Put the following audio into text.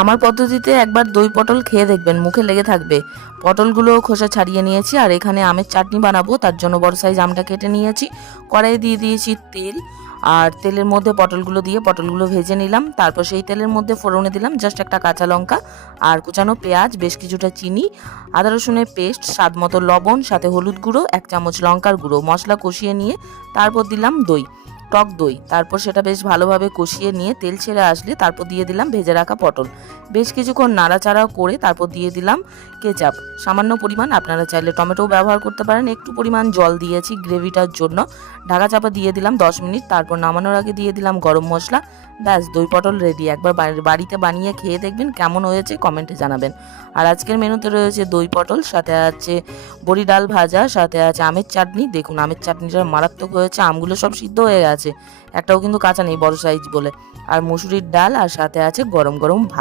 আমার পদ্ধতিতে একবার দই পটল খেয়ে দেখবেন, মুখে লেগে থাকবে। পটলগুলো খোসা ছাড়িয়ে নিয়েছি, আর এখানে আমের চাটনি বানাবো, তার জন্য বড় সাইজ আমটা কেটে নিয়েছি। কড়াইয়ে দিয়ে দিয়েছি তেল, আর তেলের মধ্যে পটলগুলো দিয়ে পটলগুলো ভেজে নিলাম। তারপর সেই তেলের মধ্যে ফোড়নে দিলাম জাস্ট একটা কাঁচা লঙ্কা আর কুচানো পেঁয়াজ, বেশ কিছুটা চিনি, আদা রসুনের পেস্ট, স্বাদ মতো লবণ, সাথে হলুদ গুঁড়ো, 1 চামচ লঙ্কার গুঁড়ো। মশলা কষিয়ে নিয়ে তারপর দিলাম দই, টক দই। তারপর সেটা বেশ ভালোভাবে কষিয়ে নিয়ে তেল ছেড়ে আসলে তারপর দিয়ে দিলাম ভেজে রাখা পটল। বেশ কিছুক্ষণ নাড়াচাড়া করে তারপর দিয়ে দিলাম কেচাপ, সামান্য পরিমাণ। আপনারা চাইলে টমেটোও ব্যবহার করতে পারেন। একটু পরিমাণ জল দিয়েছি গ্রেভিটার জন্য। ঢাকা চাপা দিয়ে দিলাম 10 মিনিট। তারপর নামানোর আগে দিয়ে দিলাম গরম মশলা। ব্যাস, দই পটল রেডি। একবার বাড়িতে বানিয়ে খেয়ে দেখবেন, কেমন হয়েছে কমেন্টে জানাবেন। আর আজকের মেনুতে রয়েছে দই পটল, সাথে আছে বড়ি ডাল ভাজা, সাথে আছে আমের চাটনি। দেখুন আমের চাটনিটা মারাত্মক হয়েছে, আমগুলো সব সিদ্ধ হয়ে গেছে, একটাও কিন্তু কাঁচা নেই বড় সাইজ বলে। আর মুসুরির ডাল, আর সাথে আছে গরম গরম ভাত।